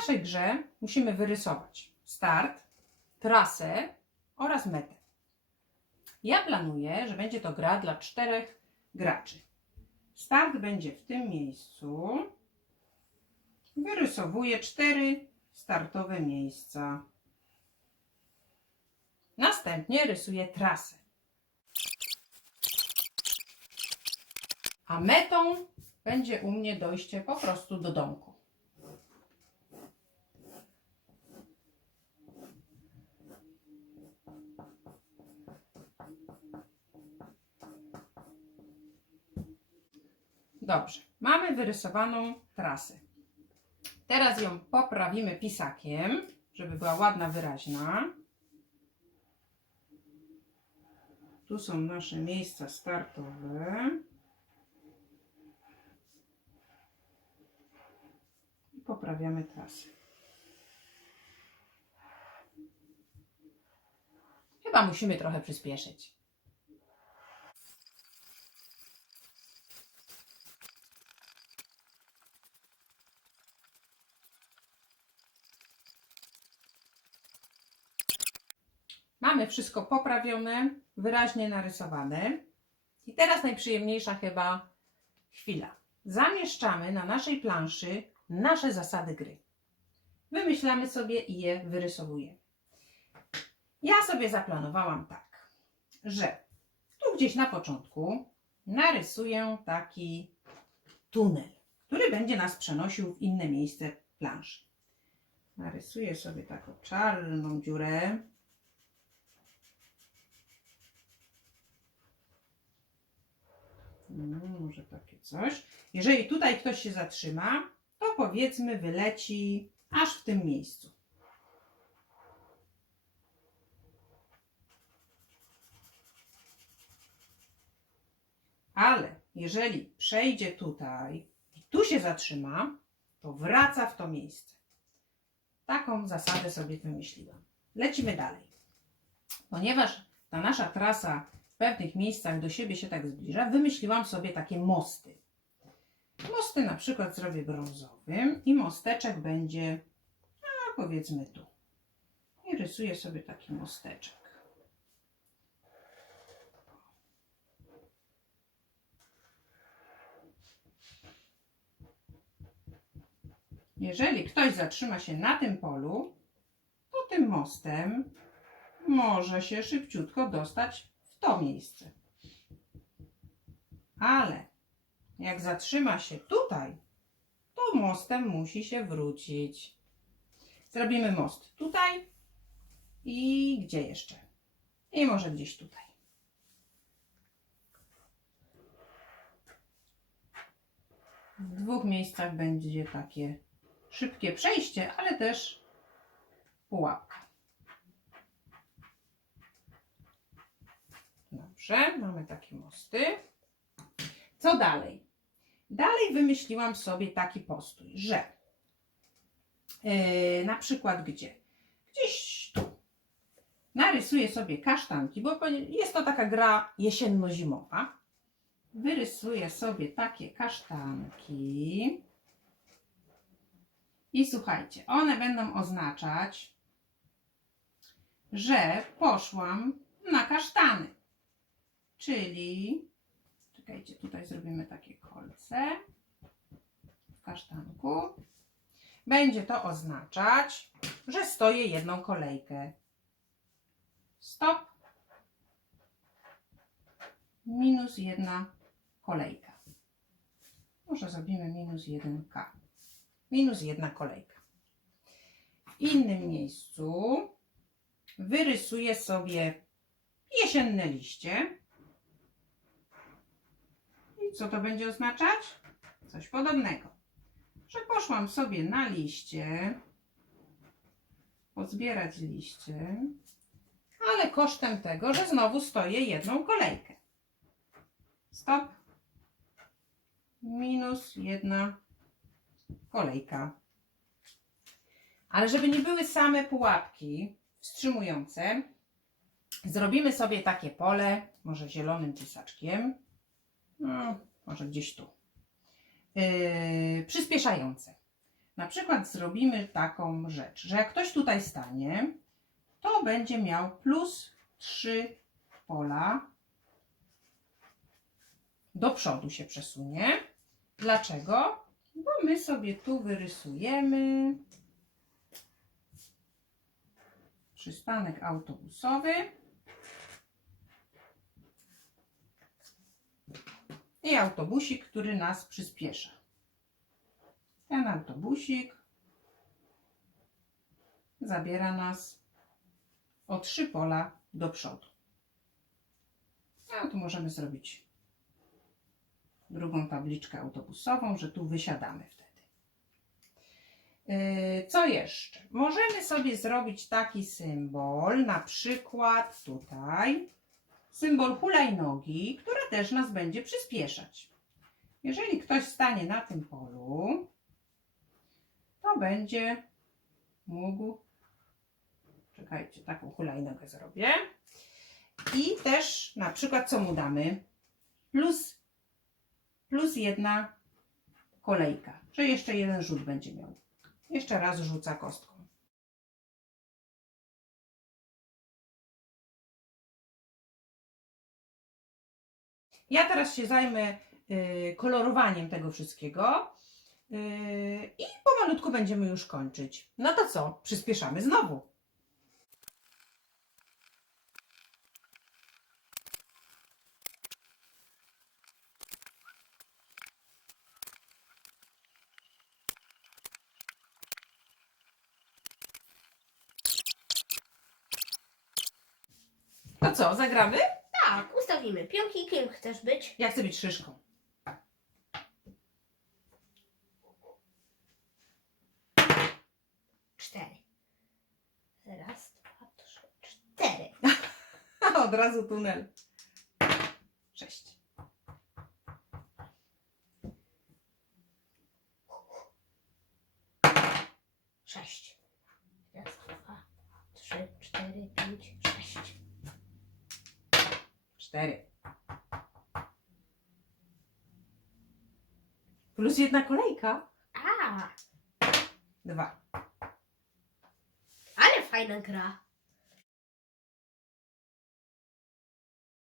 naszej grze musimy wyrysować start, trasę oraz metę. Ja planuję, że będzie to gra dla czterech graczy. Start będzie w tym miejscu. Wyrysowuję cztery startowe miejsca. Następnie rysuję trasę. A metą będzie u mnie dojście po prostu do domku. Dobrze, mamy wyrysowaną trasę. Teraz ją poprawimy pisakiem, żeby była ładna, wyraźna. Tu są nasze miejsca startowe. I poprawiamy trasę. Chyba musimy trochę przyspieszyć. Mamy wszystko poprawione, wyraźnie narysowane. I teraz najprzyjemniejsza chyba chwila. Zamieszczamy na naszej planszy nasze zasady gry. Wymyślamy sobie i je wyrysowujemy. Ja sobie zaplanowałam tak, że tu gdzieś na początku narysuję taki tunel, który będzie nas przenosił w inne miejsce planszy. Narysuję sobie taką czarną dziurę. Może takie coś. Jeżeli tutaj ktoś się zatrzyma, to powiedzmy wyleci aż w tym miejscu. Ale jeżeli przejdzie tutaj i tu się zatrzyma, to wraca w to miejsce. Taką zasadę sobie wymyśliłam. Lecimy dalej. Ponieważ ta nasza trasa pewnych miejscach do siebie się tak zbliża, wymyśliłam sobie takie mosty. Mosty na przykład zrobię brązowym i mosteczek będzie, a powiedzmy tu. I rysuję sobie taki mosteczek. Jeżeli ktoś zatrzyma się na tym polu, to tym mostem może się szybciutko dostać to miejsce. Ale jak zatrzyma się tutaj, to mostem musi się wrócić. Zrobimy most tutaj i gdzie jeszcze? I może gdzieś tutaj. W dwóch miejscach będzie takie szybkie przejście, ale też pułapka. Dobrze, mamy takie mosty. Co dalej? Dalej wymyśliłam sobie taki postój, że yy, na przykład gdzie? Gdzieś tu. Narysuję sobie kasztanki, bo jest to taka gra jesienno-zimowa. Wyrysuję sobie takie kasztanki. I słuchajcie, one będą oznaczać, że poszłam na kasztany. Czyli, czekajcie, tutaj zrobimy takie kolce w kasztanku. Będzie to oznaczać, że stoję jedną kolejkę. Stop. Minus jedna kolejka. Może zrobimy minus 1k. Minus jedna kolejka. W innym miejscu wyrysuję sobie jesienne liście. Co to będzie oznaczać? Coś podobnego. Że poszłam sobie na liście, pozbierać liście, ale kosztem tego, że znowu stoję jedną kolejkę. Stop. Minus jedna kolejka. Ale żeby nie były same pułapki wstrzymujące, zrobimy sobie takie pole, może zielonym pisaczkiem, no, może gdzieś tu, yy, przyspieszające. Na przykład zrobimy taką rzecz, że jak ktoś tutaj stanie, to będzie miał plus 3 pola. Do przodu się przesunie. Dlaczego? Bo my sobie tu wyrysujemy przystanek autobusowy. I autobusik, który nas przyspiesza. Ten autobusik zabiera nas o trzy pola do przodu. A tu możemy zrobić drugą tabliczkę autobusową, że tu wysiadamy wtedy. Yy, Co jeszcze? Możemy sobie zrobić taki symbol, na przykład tutaj, symbol hulajnogi, która też nas będzie przyspieszać. Jeżeli ktoś stanie na tym polu, to będzie mógł, czekajcie, taką hulajnogę zrobię. I też na przykład co mu damy? Plus, plus jedna kolejka, że jeszcze jeden rzut będzie miał. Jeszcze raz rzuca kostką. Ja teraz się zajmę y, kolorowaniem tego wszystkiego. y, I pomalutku będziemy już kończyć. No to co? Przyspieszamy znowu. To co, zagramy? Tak, ustawimy pionki. Kim chcesz być? Ja chcę być szyszką. Cztery. Raz, dwa, trzy, cztery. Od razu tunel. Sześć. Sześć. Cztery. Plus jedna kolejka. A, Dwa. ale fajna gra.